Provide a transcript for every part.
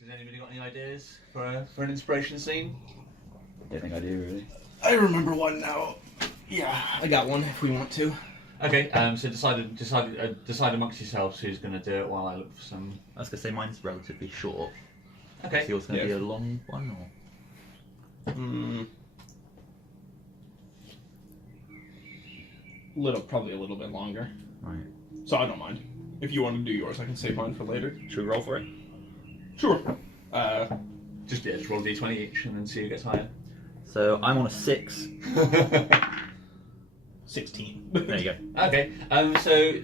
Has anybody got any ideas for an inspiration scene? Don't think I do, really. I remember one now. Yeah, I got one if we want to. Okay, so decide amongst yourselves who's going to do it while I look for some. I was going to say mine's relatively short. Okay. Is yours going to be a long one, or? Probably a little bit longer. Right. So I don't mind. If you want to do yours, I can save mine for later. Should we roll for it? Sure. Just roll d20 each and then see who gets higher. So I'm on a 6. 16. There you go. Okay, so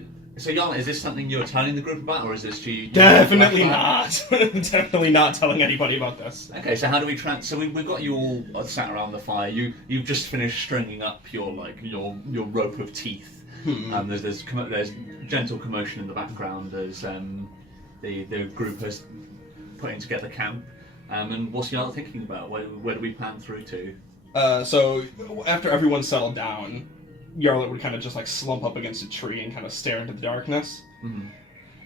Yarlette, is this something you're telling the group about, or is this you? Definitely not. Definitely not telling anybody about this. Okay, so how do we so we've got you all sat around the fire. You've just finished stringing up your rope of teeth. There's gentle commotion in the background as the group is putting together camp. And what's Yarlette thinking about? Where do we plan through to? So after everyone settled down, Yarlette would kind of just like slump up against a tree and kind of stare into the darkness,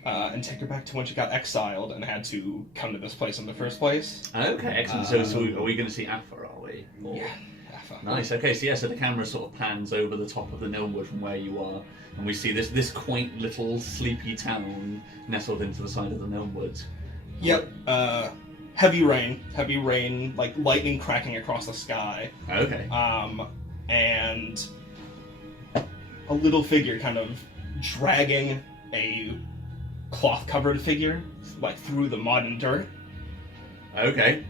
and take her back to when she got exiled and had to come to this place in the first place. Okay, excellent. So are we going to see Afa, are we? Or... Yeah, Afa. Nice. Okay, so the camera sort of pans over the top of the Nilmwood from where you are, and we see this quaint little sleepy town nestled into the side of the Nilmwood. Yep. Heavy rain, like lightning cracking across the sky. Okay. And a little figure kind of dragging a cloth-covered figure, like, through the mud and dirt. Okay.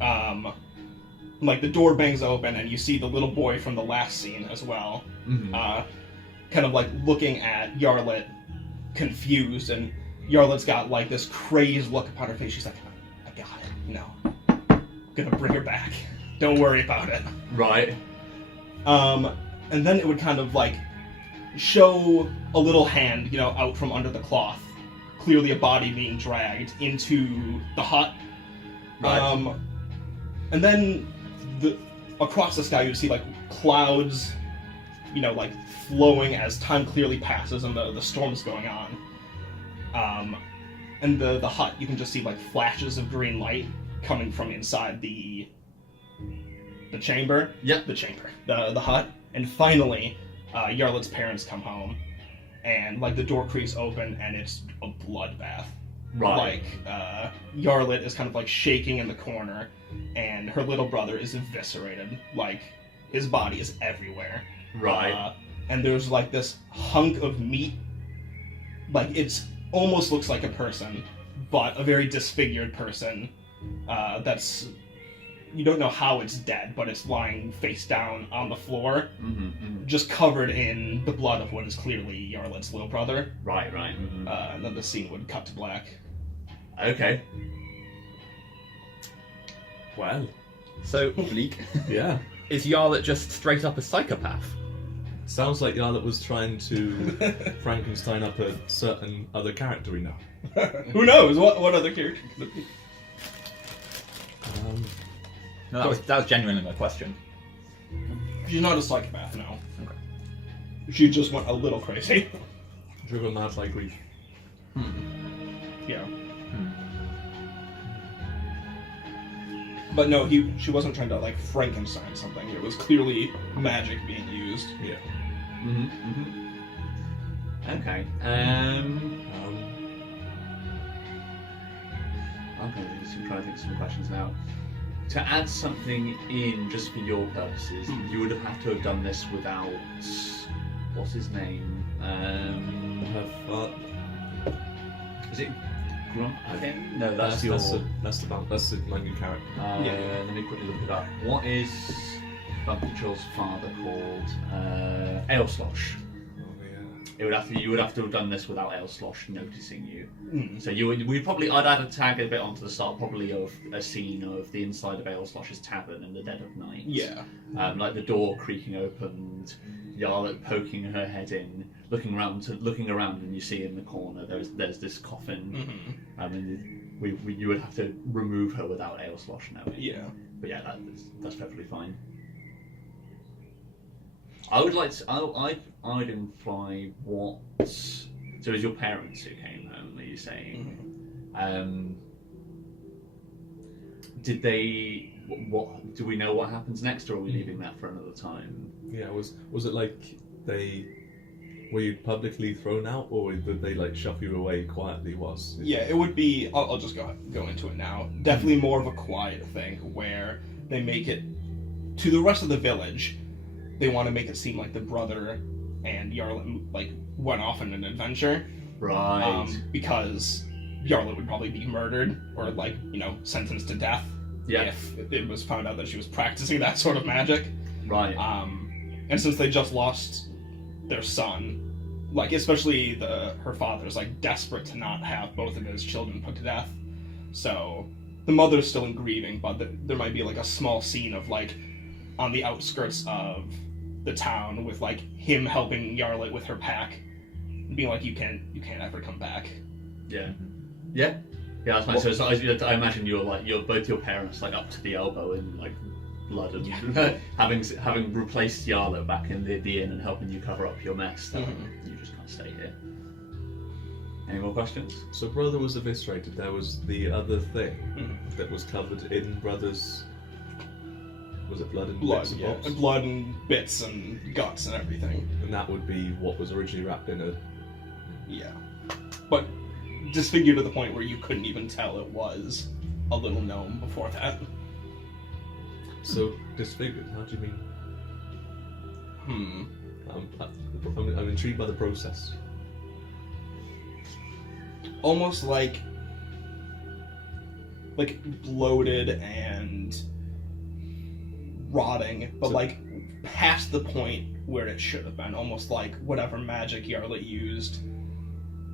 Like, the door bangs open, and you see the little boy from the last scene as well. Kind of, like, looking at Yarlette, confused, and Yarlette's got, like, this crazed look upon her face. She's like, I got it, you know. I'm gonna bring her back. Don't worry about it. Right. And then it would kind of, like, show a little hand, you know, out from under the cloth. Clearly a body being dragged into the hut. Right. And then across the sky you'd see, like, clouds, you know, like, flowing as time clearly passes and the storm's going on. And the hut, you can just see, like, flashes of green light coming from inside the chamber. Yep. The chamber. The hut. And finally, Yarlette's parents come home, and, like, the door creaks open, and it's a bloodbath. Right. Like, Yarlette is kind of, like, shaking in the corner, and her little brother is eviscerated. Like, his body is everywhere. Right. And there's, like, this hunk of meat. Like, it's almost looks like a person, but a very disfigured person. That's... You don't know how it's dead, but it's lying face down on the floor, just covered in the blood of what is clearly Yarlette's little brother. Right. And then the scene would cut to black. Okay. Well, So, bleak. Yeah. is Yarlette just straight up a psychopath? Sounds like Yarlette was trying to Frankenstein up a certain other character we know. Who knows? What other character could it be? No, that was genuinely my question. She's not a psychopath, no. Okay. She just went a little crazy. Driven mad like grief. Yeah. But no, she wasn't trying to, like, Frankenstein something. It was clearly magic being used. Yeah. Okay. I'm trying to think of some questions now. To add something in just for your purposes, you would have to have done this without... What's his name? Is it Grunt? Okay. No, that's the main character. Let me quickly look it up. What is Bumpy Chill's father called? Ailslosh. You would have to have done this without Ailslosh noticing you. So I'd add a tag a bit onto the start, probably of a scene of the inside of Ailslosh's tavern in the dead of night. Yeah. Like the door creaking open, Yarlette poking her head in, looking around, and you see in the corner there's this coffin. You would have to remove her without Ailslosh knowing. Yeah. But yeah, that's perfectly fine. I would like to. I'd imply what. So it was your parents who came home. Are you saying? did they? What do we know? What happens next, or are we leaving that for another time? Yeah, was it like were you publicly thrown out, or did they like shove you away quietly? Yeah, it would be. I'll just go into it now. Definitely more of a quiet thing where they make it to the rest of the village. They want to make it seem like the brother and Yarlette like went off on an adventure, Right. because Yarlette would probably be murdered or like sentenced to death if it was found out that she was practicing that sort of magic. Right. And since they just lost their son, like especially her father's like desperate to not have both of his children put to death. So the mother's still in grieving, but there might be like a small scene of like on the outskirts of the town with like him helping Yarlette with her pack, being like, you can't ever come back. Yeah. Yeah. Yeah, that's fine. So I imagine you're both your parents like up to the elbow in like blood and having replaced Yarlette back in the inn and helping you cover up your mess. You just can't stay here. Any more questions? So brother was eviscerated. There was the other thing that was covered in brother's. Was it blood and bits and bobs? And blood and bits and guts and everything. And that would be what was originally wrapped in a. Yeah, but disfigured to the point where you couldn't even tell it was a little gnome before that. So disfigured? How do you mean? I'm intrigued by the process. Almost like bloated and rotting, but like past the point where it should have been. Almost like whatever magic Yarlette used,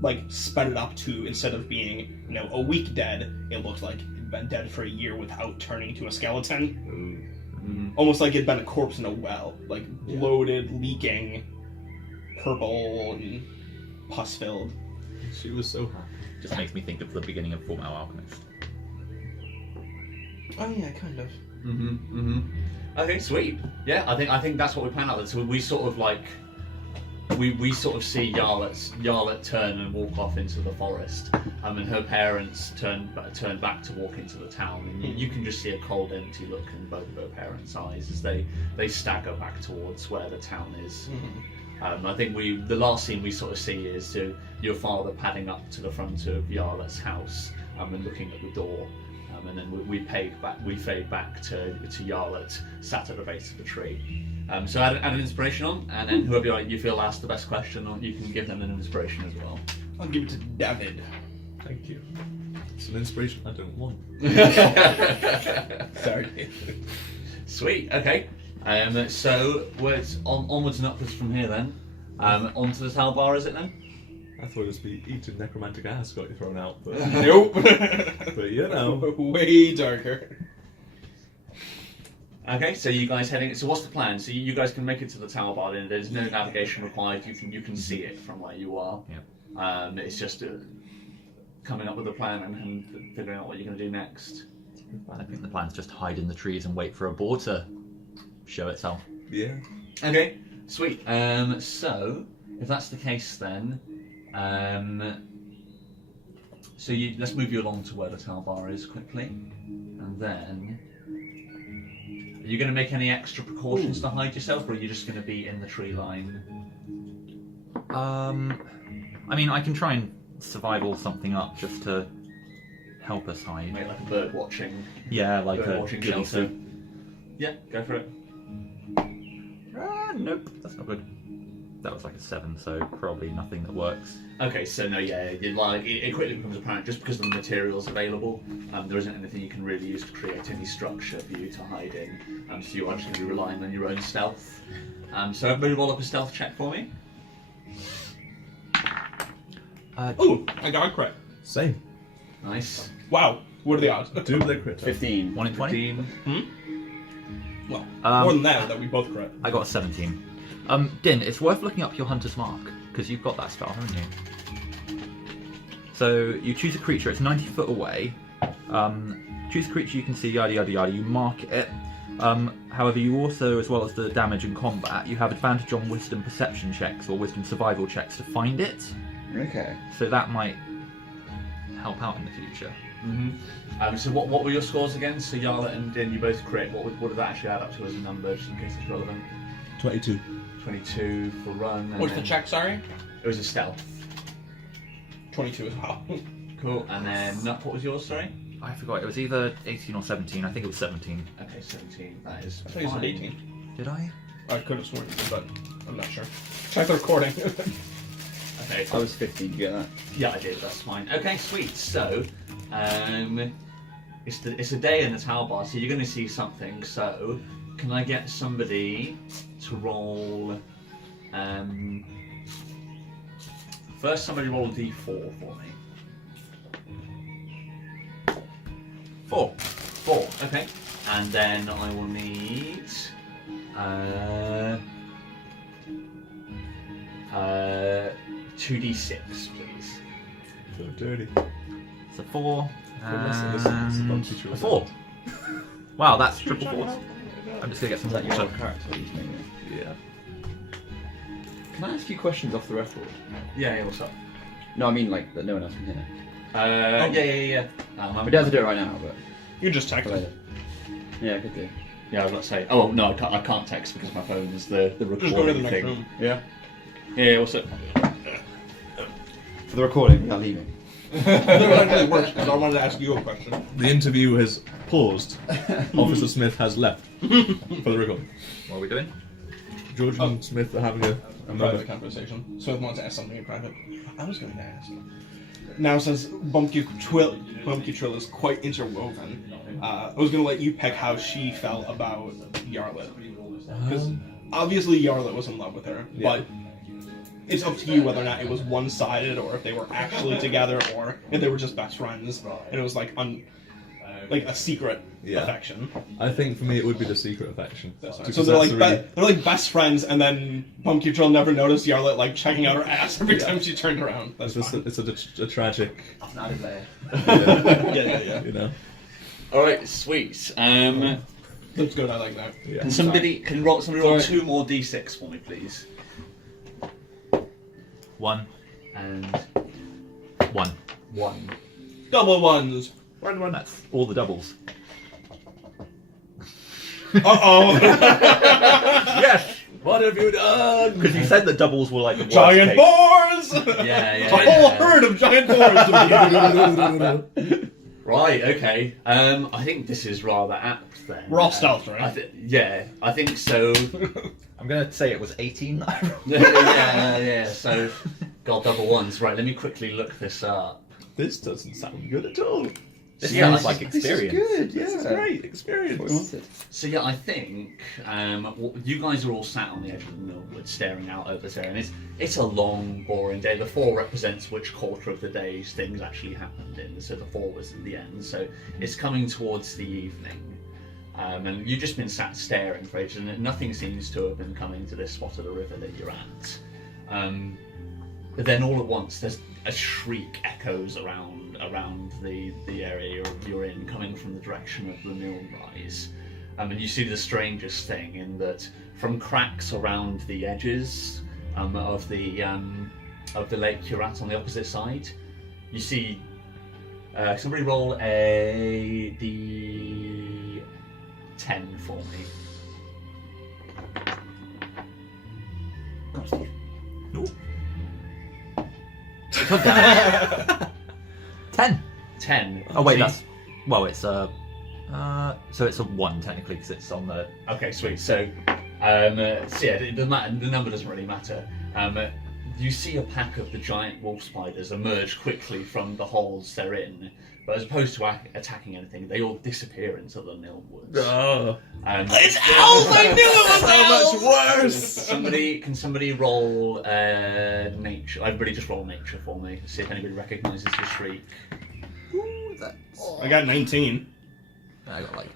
like sped it up to, instead of being a week dead, it looked like it'd been dead for a year without turning to a skeleton. Almost like it'd been a corpse in a well, like bloated, leaking, purple and pus filled. She was so happy. Just makes me think of the beginning of Fullmetal Alchemist. Oh yeah, kind of. Okay, sweet. Yeah, I think that's what we plan out. So we sort of like we sort of see Yarlette turn and walk off into the forest, and her parents turn back to walk into the town, and you can just see a cold, empty look in both of her parents' eyes as they stagger back towards where the town is. I think the last scene we sort of see is your father padding up to the front of Yarlette's house and looking at the door. And then we fade back to Yarlette sat at the base of the tree. So add an inspiration on, and then whoever you feel asked the best question, or you can give them an inspiration as well. I'll give it to David. Thank you. It's an inspiration I don't want. Sorry. Sweet. Okay. So we're onwards and upwards from here then. Onto the Tal Bar, is it then? I thought it was be eating necromantic ass got you thrown out, but Nope. but Way darker. Okay, so you guys heading. So what's the plan? So you guys can make it to the Tower Bar. Then there's no navigation required. You can see it from where you are. Yeah. It's just coming up with a plan and figuring out what you're going to do next. I think the plan's just hide in the trees and wait for a boar to show itself. yeah. Okay, sweet. So if that's the case, then so let's move you along to where the Tower Bar is quickly, and then. Are you going to make any extra precautions to hide yourself, or are you just going to be in the tree line? I mean, I can try and survival something up just to help us hide. Make like a bird watching. Yeah, like bird a watching goody shelter. soup. Yeah, go for it. Nope, that's not good. That was like a 7, so probably nothing that works. Okay, so no, yeah, it quickly becomes apparent just because of the materials available. There isn't anything you can really use to create any structure for you to hide in. So you are just going to be relying on your own stealth. So everybody roll up a stealth check for me. Oh, I got a crit. Same. Nice. Wow, what are the odds? Do the crit. 15. 1 in 20? 15. Well, more than that we both crit. I got a 17. Din, it's worth looking up your hunter's mark, because you've got that spell, haven't you? So you choose a creature, it's 90 foot away. Choose a creature you can see, yada yada yada, you mark it. However, you also, as well as the damage and combat, you have advantage on wisdom perception checks or wisdom survival checks to find it. Okay. So that might help out in the future. So what were your scores again? So Yarlette and Din, you both crit. What did that actually add up to as a number, just in case it's relevant? 22. 22 for run. And What's the then check, sorry? It was a stealth. 22 as well. Cool. And then Nup, what was yours? Sorry. I forgot. It was either 18 or 17. I think it was 17. Okay, 17. That is. I think you said fine. 18. Did I? I could have sworn you did, but I'm not sure. Check the recording. Okay. I was 15, did you get that? Yeah, I did. That's fine. Okay, sweet. So, it's a day in the Tower Bar, so you're going to see something. So, can I get somebody to roll? First, somebody roll a d4 for me. 4. 4. Okay. And then I will need 2d6, please. So dirty. So 4. This is a bumpy A choice. 4. Wow, that's triple 4s. I'm just gonna get some Is that your water. old character he's making? Yeah. Can I ask you questions off the record? Yeah, what's up? No, I mean like that no one else can hear. Yeah. We don't have to do it right now, but You just text for me. later. Yeah, I could do. Yeah, I was about to say. Oh no, I can't text because my phone is the recording Just go to the next thing. room. Yeah. Yeah, what's up? For the recording, without leaving. That really works because I wanted to ask you a question. The interview has paused. Officer Smith has left for the recording. What are we doing? George and Smith are having a Private moment. conversation. Smith wants to ask something in private. I was going to ask. Now, since Bumpy Trill is quite interwoven, I was going to let you pick how she felt about Yarlette. Because obviously Yarlette was in love with her, but it's up to you whether or not it was one-sided, or if they were actually together, or if they were just best friends, and it was like a secret affection. I think for me it would be the secret affection. So they're like they're like best friends, and then Bumpy Trill never noticed Yarlette like checking out her ass every time she turned around. That's fine. It's a tragic, Yeah. you know. All right, sweet. Looks good. I like that. Yeah. Can somebody roll Sorry. 2 more d6 for me, please? 1. And 1. 1. Double ones. That's all the doubles. Uh-oh. Yes! What have you done? Because you said that doubles were like the worst Giant case. boars! Yeah. A whole herd of giant boars. Right. Okay. I think this is rather apt then. We're all stealth, right? Yeah, I think so. I'm gonna say it was 18. yeah. So, got double ones. Right. Let me quickly look this up. This doesn't sound good at all. This Yeah, sounds like experience. Good, yeah. This is great What we experience. wanted. So yeah, I think you guys are all sat on the edge of the millwood, staring out over this area, and it's a long, boring day. The 4 represents which quarter of the days things actually happened in, so the 4 was at the end. So it's coming towards the evening, and you've just been sat staring for ages, and nothing seems to have been coming to this spot of the river that you're at. But then all at once, there's a shriek echoes around the area you're in, coming from the direction of the mill rise. And you see the strangest thing in that from cracks around the edges of the lake you're at on the opposite side, you see somebody roll a d10 for me. Put that. 10. 10. Oh wait, See- that's it's so it's a 1 technically because it's on the. Okay, sweet. So yeah, the number doesn't really matter. You see a pack of the giant wolf spiders emerge quickly from the holes they're in, but as opposed to attacking anything, they all disappear into the mill woods. Oh, It's owls! I knew it was so much worse. Can somebody roll nature? Everybody just roll nature for me. See if anybody recognises the shriek. I got 19. I got like.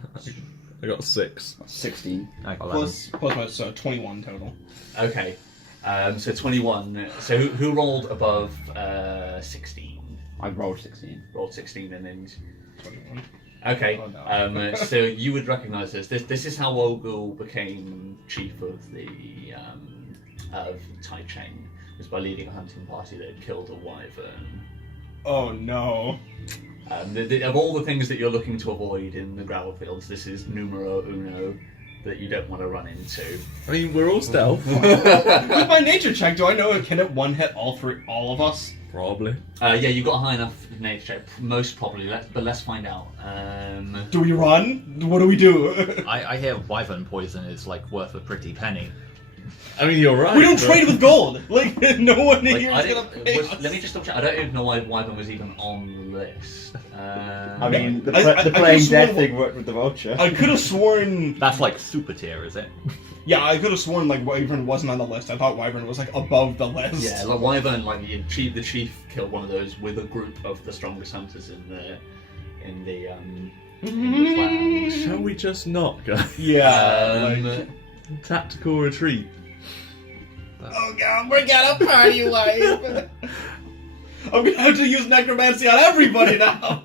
I got 6. 16. I got 11. Plus my, so 21 total. Okay, so 21. So who rolled above 16? I rolled 16. Rolled 16 and then. 21. Okay, Oh, no. so you would recognise this. This is how Ogul became chief of the of Tai Cheng. It was by leading a hunting party that had killed a wyvern. Oh no. Of all the things that you're looking to avoid in the gravel fields, this is numero uno that you don't want to run into. I mean, we're all stealth. With my nature check, do I know can it one hit all of us? Probably. Yeah, you got a high enough nature check, most probably. But let's find out. Do we run? What do we do? I hear wyvern poison is like worth a pretty penny. I mean, you're right. We don't but- trade with gold. Like no one Like, here I is gonna don't- pay was- us. let me just double check. I don't even know why Wyvern was even on the list. I mean, the, I the could've playing sworn- dead thing worked with the vulture. I could have sworn. That's like super tier, is it? Yeah, I could have sworn like Wyvern wasn't on the list. I thought Wyvern was like above the list. Yeah, like Wyvern, like the chief killed one of those with a group of the strongest hunters in the clan. Shall we just not, guys? Yeah. Um, like, Tactical retreat. oh god, we're gonna party life. I'm gonna have to use necromancy on everybody now.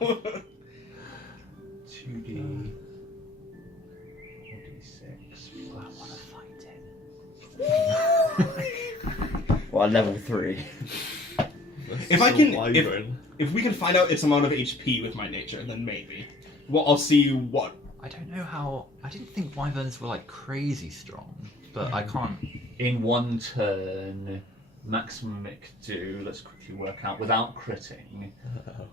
2D. 4D6. I want to fight it. Well, level 3. If I can- Wyvern. If we can find out its amount of HP with my nature, then maybe. Well, I'll see what. I don't know how. I didn't think wyverns were like crazy strong, but I can't. In one turn, maximum it could do, let's quickly work out, without critting,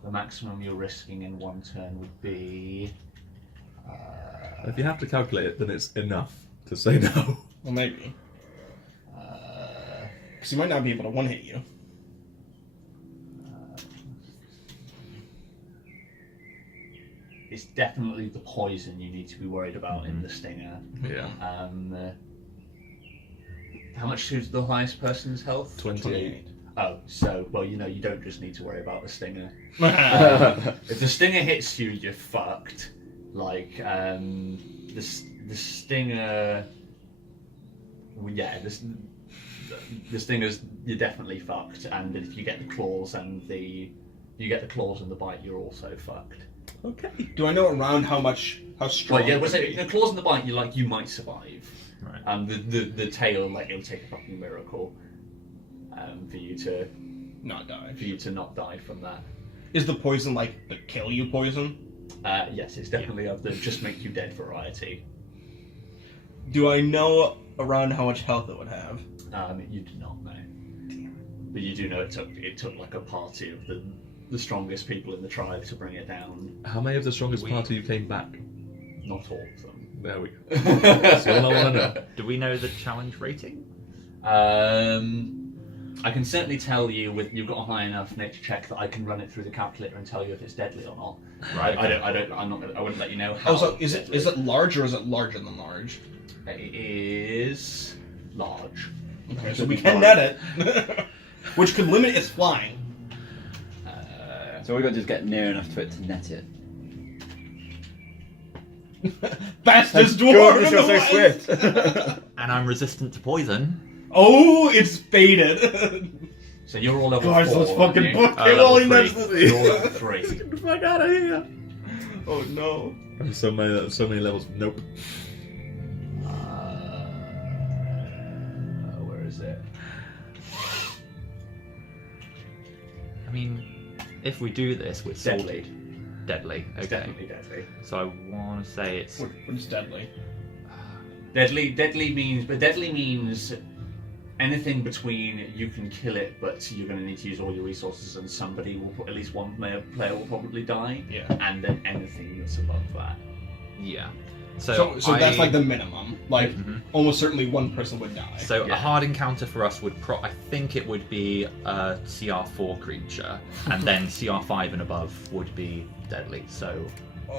the maximum you're risking in one turn would be... If you have to calculate it, then it's enough to say no. Well, maybe. Because he might not be able to one-hit you. It's definitely the poison you need to be worried about in the stinger. Yeah. How much is the highest person's health? 28. Oh, so, well, you know, you don't just need to worry about the stinger. If the stinger hits you, you're fucked. Like, the stinger... Yeah, the stinger's, you're definitely fucked. And if you get the claws and the bite, you're also fucked. Okay. Do I know around how strong? Well, yeah, it well, so would be? the claws and the bite, you might survive. Right. The tail, like, it'll take a fucking miracle for you to Not die. not die from that. Is the poison like the kill you poison? Yes, it's definitely of the just make you dead variety. Do I know around how much health it would have? You do not know. But you do know it took like a party of the strongest people in the tribe to bring it down. How many of the strongest party came back? Not all of them. There we go. That's all I want to know. Do we know the challenge rating? I can certainly tell you you've got a high enough nature check that I can run it through the calculator and tell you if it's deadly or not. Right. I wouldn't let you know how. Oh, so is it's it deadly. large or is it larger than large? It is large. Okay, so we can net it, which could limit its flying. So we got to just get near enough to it to net it. Fastest Thank dwarf goodness in the you're so West. swift. And I'm resistant to poison. Oh, it's faded. So you're all level Guys, 4. let's fucking aren't you? book it level while he 3. nets this. You're all level 3. Get the fuck out of here! Oh no. So many levels. Nope. Where is it? I mean, if we do this, we're Deadly. sorted. Deadly. It's Okay. definitely deadly. So I want to say it's. What's deadly? Deadly means anything between you can kill it, but you're going to need to use all your resources, and somebody will, at least one player will probably die. Yeah. And then anything that's above that. Yeah. So that's like the minimum. Like Mhm. almost certainly one person would die. So Yeah. a hard encounter for us would I think it would be a CR4 creature, and then CR5 and above would be deadly. So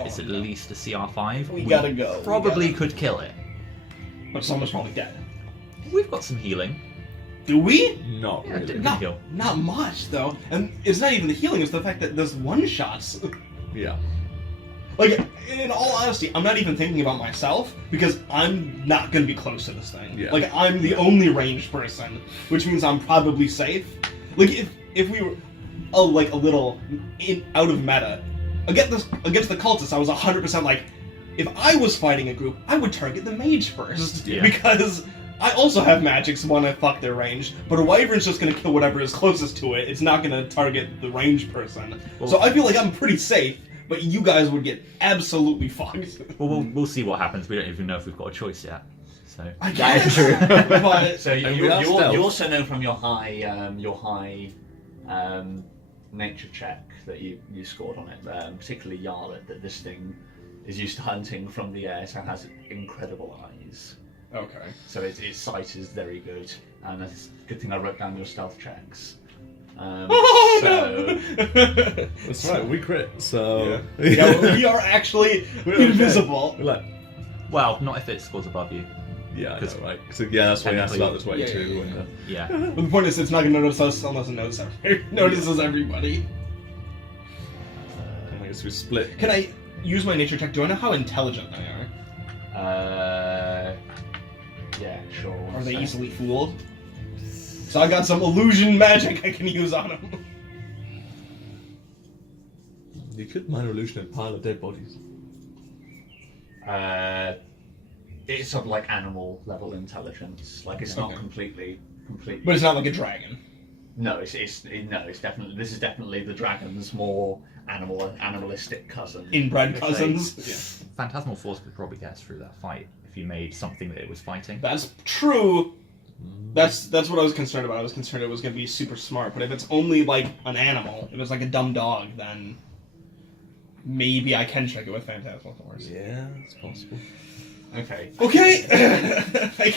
it's at least a CR5. We gotta go. We Probably gotta- could kill it. But someone's probably dead. We've got some healing. Do we? Not Yeah, really. didn't Not, heal. not much though. And it's not even the healing, it's the fact that there's one shots. Yeah. Like, in all honesty, I'm not even thinking about myself because I'm not gonna be close to this thing. Yeah. Like, I'm the only ranged person, which means I'm probably safe. Like, if we were, like a little out of meta against the cultists, I was 100% like, if I was fighting a group, I would target the mage first Yeah. because I also have magic, so when I fuck their range, but a wyvern's just gonna kill whatever is closest to it. It's not gonna target the ranged person. So I feel like I'm pretty safe, but you guys would get absolutely fucked. Well, we'll see what happens. We don't even know if we've got a choice yet. So I guess. But So And you we are stealth. also know from your high nature check that you scored on it, particularly Yarlette, that this thing is used to hunting from the air, so it has incredible eyes. okay. So its sight is very good, and it's a good thing I wrote down your stealth checks. So That's right, we crit, so... Yeah, well, we are actually We're okay. invisible. We're like, well, not if it scores above you. yeah, I 'Cause know, right? So, yeah, that's why you asked about the 22. Yeah. And, Yeah. But the point is, it's not gonna notice us unless it notices everybody. I guess we split. Can I use my nature check? Do I know how intelligent they are? yeah, sure. Are they So- easily fooled? So I got some illusion magic I can use on them. You could minor illusion and pile of dead bodies. It's sort of like animal level intelligence. Like it's not Okay. completely. But it's not like a dragon. No, it's definitely. This is definitely the dragon's more animalistic cousin. Inbred Which cousins. Phantasmal Force could probably get us through that fight if you made something that it was fighting. That's true. That's what I was concerned about. I was concerned it was going to be super smart. But if it's only like an animal, if it's like a dumb dog, then maybe I can check it with Phantasmal Force. Yeah, it's possible. Okay. Okay. I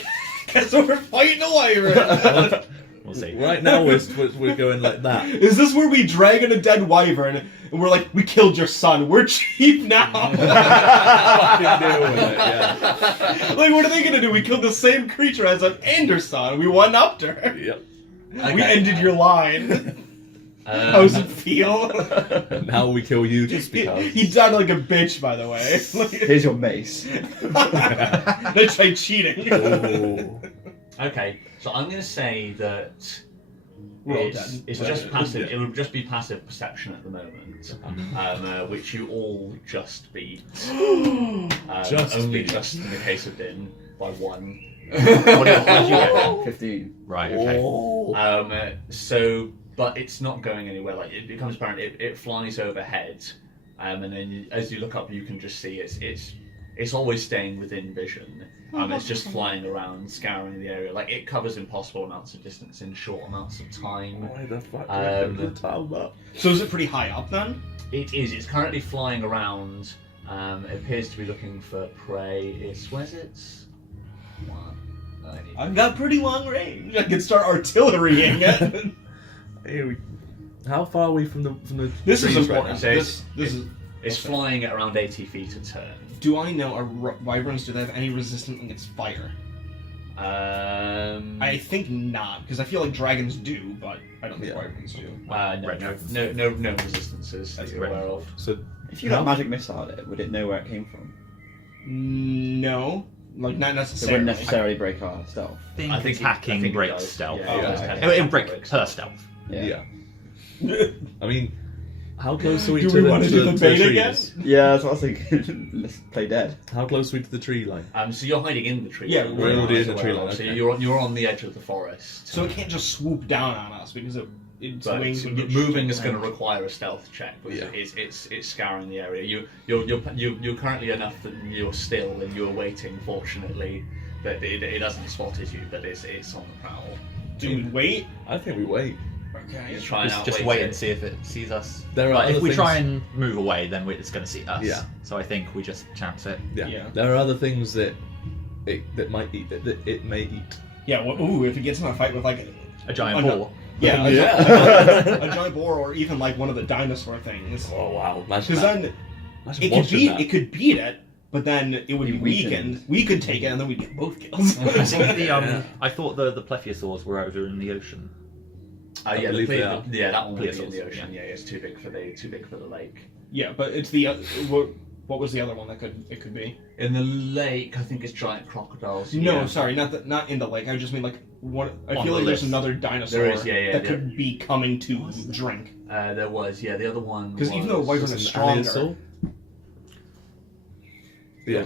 guess we're fighting a wyvern. We'll see. Right now we're going like that. Is this where we drag in a dead wyvern and we're like, we killed your son, we're cheap now? Fucking deal with it, yeah. Like, what are they gonna do? We killed the same creature as an Anderson. We one upped her. Yep. We ended your line. How does it feel? And now we kill you just because. He died like a bitch, by the way. Here's your mace. They tried cheating. Oh. Okay. So I'm going to say that We're all it's, dead. it's just passive. It would just be passive perception at the moment, which you all just beat. Just only beat. just in the case of Din by 1. What did you get? 15. Right. Okay. Oh. But it's not going anywhere. Like it becomes apparent. It flies overhead, and then as you look up, you can just see it's always staying within vision. It's just flying around, scouring the area. Like it covers impossible amounts of distance in short amounts of time. Why the fuck did you put the tile up? So is it pretty high up then? It is. It's currently flying around. It appears to be looking for prey. Where's it? I've got pretty long range. I can start artillerying it. How far are we from the This is trees right important. now? This is. It's flying at around 80 feet a turn. Do I know are wyverns? Do they have any resistance against fire? I think not, because I feel like dragons do, but I don't think Yeah. wyverns do. No resistances that That's you're right. aware of. So If you got magic missile it, would it know where it came from? No, like not It necessarily. wouldn't necessarily break our stealth. I think Hacking it breaks does. stealth. Yeah, it does. Okay. It would break her stealth. Yeah. I mean, how close are we Do to we want to do the bait again? trees? Yeah, that's what I was thinking. Let's play dead. How close are we to the tree line? So you're hiding in the tree. Yeah, line, we're as already in the well. tree line, So okay. you're on the edge of the forest. So it can't just swoop down on us because its But wings would get moving is straight going to down. require a stealth check because Yeah. it's scouring the area. You're currently enough that you're still and you're waiting. Fortunately, that it hasn't spotted you, but it's on the prowl. Do we wait? I think we wait. Okay. Just try and Just outwait wait it. and see if it sees us. There are Like, if other we things- try and move away, then it's going to see us. Yeah. So I think we just chance it. Yeah. Yeah. There are other things that it might eat. That it may eat. Yeah. Well, ooh, if it gets in a fight with like A giant Oh, no. boar. yeah, Yeah. a giant boar or even like one of the dinosaur things. Oh wow! Imagine Because that. then Imagine it could watching beat that. it could beat it, but then it would be Be weakened. weakened. We could take it and then we'd get both kills. I think Yeah. I thought the plesiosaurs were over in the ocean. Yeah, believe they are. that one would be in Plesiosaurs, the ocean. Yeah, it's too big for the lake. Yeah, but it's the what was the other one that it could be? In the lake, I think it's giant crocodiles. No, yeah. sorry, not in the lake. I just mean like what I On feel the like there's list. another dinosaur There is, yeah, that there- could be coming to drink. There was, yeah. The other one Because even though was- wyvern Was is it an stronger, alien soul? Yeah.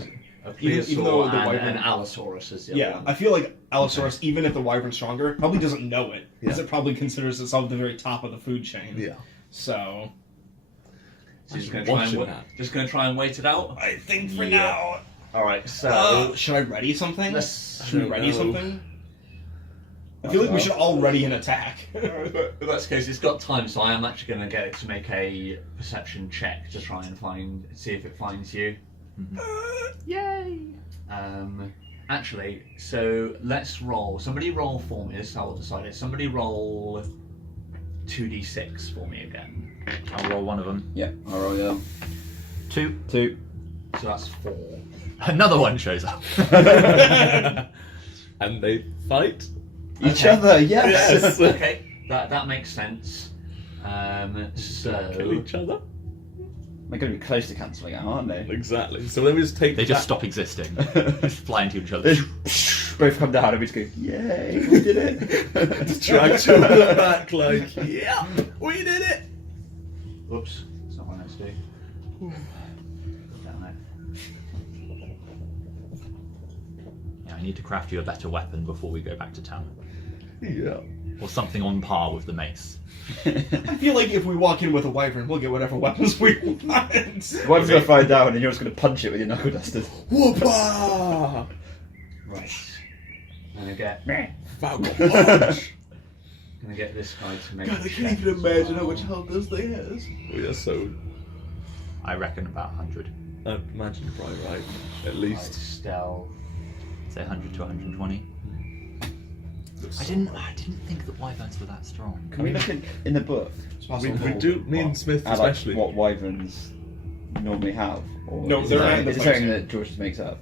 Even though the and wyvern... Allosaurus is the other Yeah, one. I feel like Allosaurus, even if the wyvern's stronger, probably doesn't know it. Because Yeah. it probably considers itself at the very top of the food chain. Yeah. So... So just going Watching to that. try and wait it out. I think for Yeah. now... All right. So should I ready something? let's. Should we ready something? I feel like we should all ready an attack. In that case, it's got time, so I am actually going to get it to make a perception check to try and see if it finds you. Yay! Actually, so let's roll. Somebody roll for me. This is how we'll decide it. Somebody roll 2d6 for me again. I'll roll one of them. Yeah, I'll roll the other. 2. 2. So that's 4. Another one shows up. And they fight. Each other, yes! Okay, that makes sense. So Kill each other. They're going to be close to cancelling out, aren't they? Exactly. So let me just take. They just that- stop existing. Just fly into each other. They both come down and we just go, yay, we did it! Just drag two of them back, like, yeah, we did it. Oops, that's not what I meant to do. Down Yeah, I need to craft you a better weapon before we go back to town. Yeah. Or something on par with the mace. I feel like if we walk in with a wyvern, we'll get whatever weapons we want. One's going to fly down and you're just going to punch it with your knuckle dusters. Whoopah! Right. I'm gonna get Falcon punch. this guy to make. God, I a can't check even as imagine how well. much health this thing has. We are so. I reckon about 100. I imagine you're probably right. At Right, least. stealth. Say 100 to 120. I didn't think that wyverns were that strong. Can we look in the book It's We possible. do. Me and Smith at like, especially. what wyverns normally have? Or No, is they're it, not in the is it book. something that George just makes up?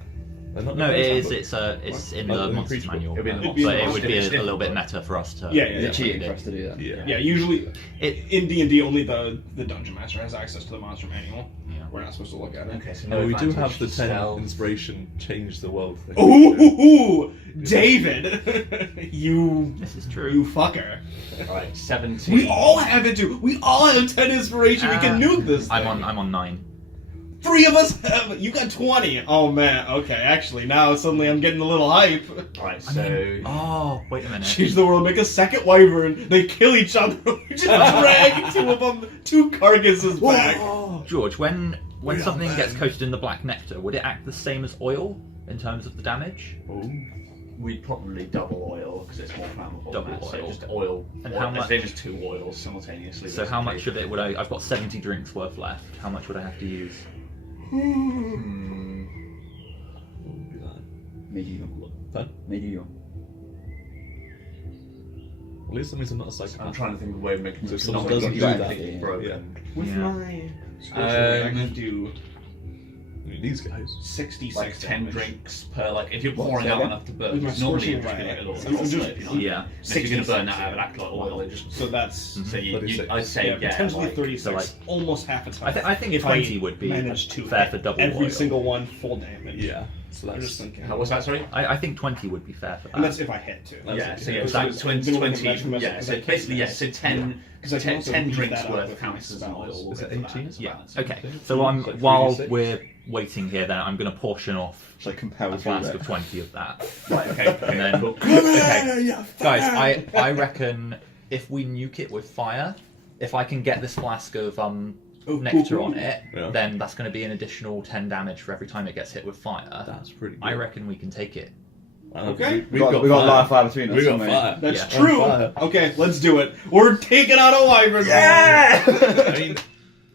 They're not No, the it is. first one, It's in Oh, the in the monster's creature book. manual, It'd be in the but monster's it would be manual. a little bit meta for us to. Yeah, Is it cheating read for us to do that? Yeah. Yeah, usually It, in D&D only the dungeon master has access to the monster manual. yeah. We're not supposed to look at it. Okay, so No, we do advantage have the to 10 stealth. inspiration change the world thing. Ooh, David, you This is true. you fucker. Alright, 17. We all have it too. We all have 10 inspiration. We can nuke this thing. I'm on 9. 3 of us have. You got 20. Oh man. Okay, actually, now suddenly I'm getting a little hype. Alright, so. Oh, wait a minute. Change the world. Make a second wyvern. They kill each other. We just drag 2 of them, 2 carcasses back. George, when We are something gets men. coated in the black nectar, would it act the same as oil in terms of the damage? We'd probably double oil because it's more flammable. Double than that, so oil. just oil. And oil, how much- As in just 2 oils simultaneously. So how much of it would I? I've got 70 drinks worth left. How much would I have to use? Hmm. What would be that? Medieval. Huh? Medieval. At least that means I'm not a psychopath. I'm trying to think of a way of making So if it someone not doesn't do completely that, broken. With Yeah. my scorcher, I'm gonna do I mean, these guys. 66 Like 10 damage. drinks per, like, if you're What, pouring say out again? enough to burn, With my because normally scorching it would be ray. like a little I'm just- drop, you know? Yeah. And if you're going to burn that 66, out, it would act like oil. It just, So that's so you, 36. I'd say, yeah, potentially like, 36, so, like- almost half a time. I think if 20 I would be manage to fair hit for double every oil. single one full damage. Yeah. So I'm that's. just thinking. How was that, sorry? I think 20 would be fair for that. And that's if I hit too. Yeah, so yeah, yeah, Because so I- 20, I'm gonna 20 mention myself yeah, because so I can't basically, yeah, miss. so 10, Because I can 10, also 10 beat drinks that up worth with counts my as an spells. oil. Is it we'll get to that 18? as a Yeah. balance. Okay. Okay. So I'm Like while 3d6. we're waiting here, then I'm going to portion off It's like compelled a through flask it. of 20 of that. Right, okay. And then, cool. okay, guys, I reckon if we nuke it with fire, if I can get this flask of nectar on it, Yeah. then that's going to be an additional 10 damage for every time it gets hit with fire. That's pretty good. I reckon we can take it. Okay. We got a lot of fire between us. We got haven't fire. That's Yeah. true. On fire. Okay, let's do it. We're taking on a wyvern. I mean,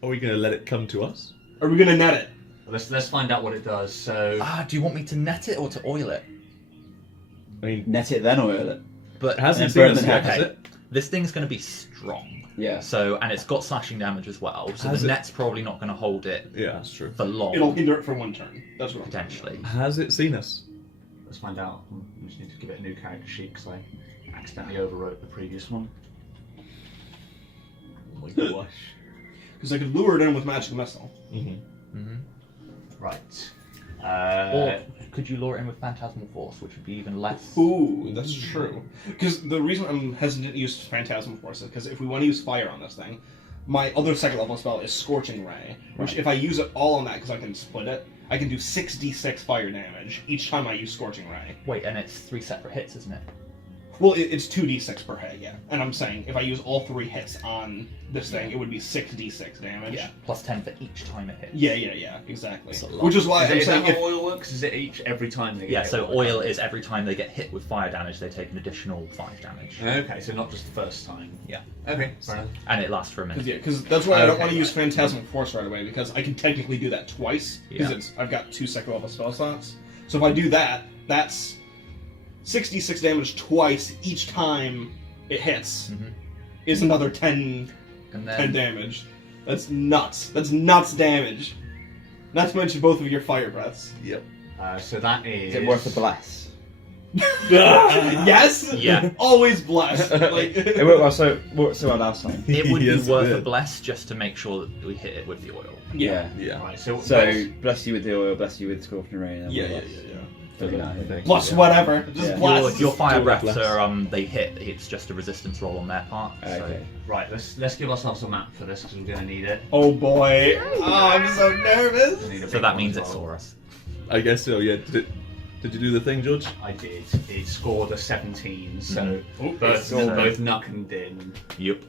are we going to let it come to us? Are we gonna net it? Let's find out what it does. So, Do you want me to net it or to oil it? I mean, Net it, then oil it. But it hasn't And seen burn us the yet, net. has it? this thing's going to be strong. Yeah. So, and it's got slashing damage as well. So Has the it- net's probably not going to hold it Yeah, that's true. for long. It'll hinder it for 1 turn. That's what I'm potentially. Has it seen us? let's find out. We just need to give it a new character sheet because I accidentally overwrote the previous one. Oh my gosh. Because I could lure it in with magic missile. Mm-hmm. Right. Or could you lure it in with Phantasmal Force, which would be even less? Ooh, that's true. Because the reason I'm hesitant to use Phantasm Force is because if we want to use fire on this thing, my other second level spell is Scorching Ray, which if I use it all on that because I can split it, I can do 6d6 fire damage each time I use Scorching Ray. Wait, and it's 3 separate hits, isn't it? Well, it's 2d6 per hit, yeah. And I'm saying if I use all 3 hits on this thing, it would be 6d6 damage. Yeah, plus 10 for each time it hits. Yeah, exactly. That's a lot. Which is why I'm Is saying that if, how oil works? Is it each every time they get Yeah, hit so all the oil time? is every time they get hit with fire damage, they take an additional 5 damage. Okay, so not just the first time. Yeah. Okay, fair enough. And it lasts for a minute. because that's why I don't Okay, want to use right. Phantasmal Force right away, because I can technically do that twice, because I've got 2 second level spell slots. So if I do that, that's 66 damage twice each time it hits. Mhm. Is another 10 And 10 damage. That's nuts. That's nuts damage. Not to mention both of your fire breaths. Yep. So that is... Is it worth a bless? Yes? Yeah. Always blessed. Like, It worked well, so worked so well last time. it would Yes, be worth it a did. bless just to make sure that we hit it with the oil. yeah. Yeah. Right, so... So, bless you with the oil, bless you with Scorpion Rain. and Yeah. bless. Doesn't matter. Plus whatever. Just Yeah. bless. Your fire Still breaths bless. are, they hit, it's just a resistance roll on their part. Okay. Right, let's give ourselves a map for this, because we're going to need it. Oh boy. Oh, I'm so nervous. We need a So big that one means as it's well. Saurus. I guess so. Yeah. Did you do the thing, George? I did. It scored a 17, so Oop, both it's- Nuck and Din Yep.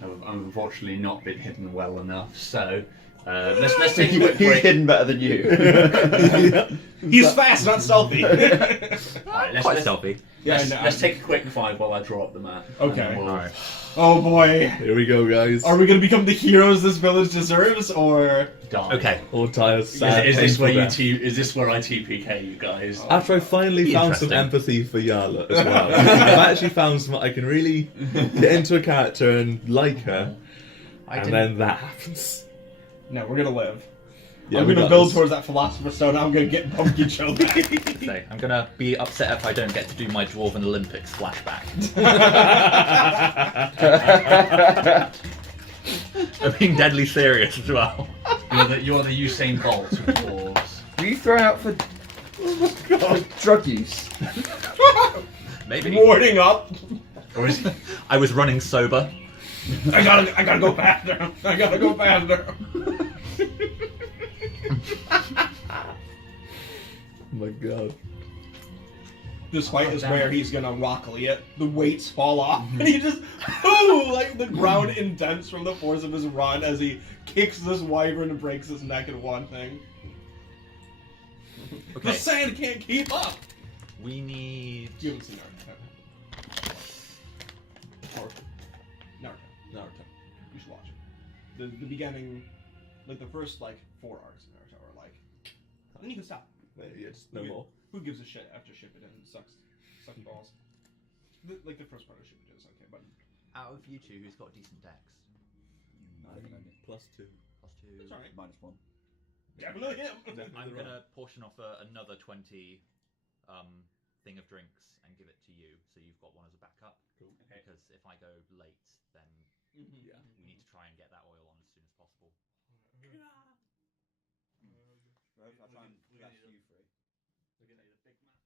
have unfortunately not been hidden well enough. So let's take a quick He's break. hidden better than you. He's fast, not stealthy. Right, Quite stealthy. Yeah, let's, I know. let's take a quick 5 while I draw up the map. Okay. And then we'll- Alright. Oh boy. Here we go, guys. Are we gonna become the heroes this village deserves, or... Die. Okay. All tired, Is, sad, is this painful where you death. is this where I TPK you guys? After I finally found some Interesting. empathy for Yarlette as well, I've actually found some. I can really get into a character and like her, and then that happens. No, we're gonna live. Yeah, I'm we gonna got build this. towards that Philosopher's Stone. I'm gonna get Pumpkin Joe back. So, I'm gonna be upset if I don't get to do my Dwarven Olympics flashback. I'm being deadly serious as well. You're the Usain Bolt of dwarves. Were you thrown out for drug use? Maybe. Warding up. Or is it? I was running sober. I gotta go faster. I gotta go faster. Oh my god. This fight is damn where it. he's gonna rockly it. The weights fall off, and he just, ooh, like the ground indents from the force of his run as he kicks this wyvern and breaks his neck in one thing. The Okay. sand can't keep up. We need. You haven't seen Naruto. Naruto. You should watch it. The beginning, like the first like 4 arcs of Naruto are like, then you can stop. Yeah, just no more. Who gives a shit after Shippuden sucks balls? Like the first part of Shippuden is okay, but Out of you two, who's got decent decks? +2. Plus 2. it's alright. -1. Definitely him. I'm gonna portion off another 20 thing of drinks and give it to you, so you've got one as a backup. Cool. Okay. Because if I go late, then Yeah. we need to try and get that oil on as soon as possible. I'll try and catch you free. We're gonna need a big map.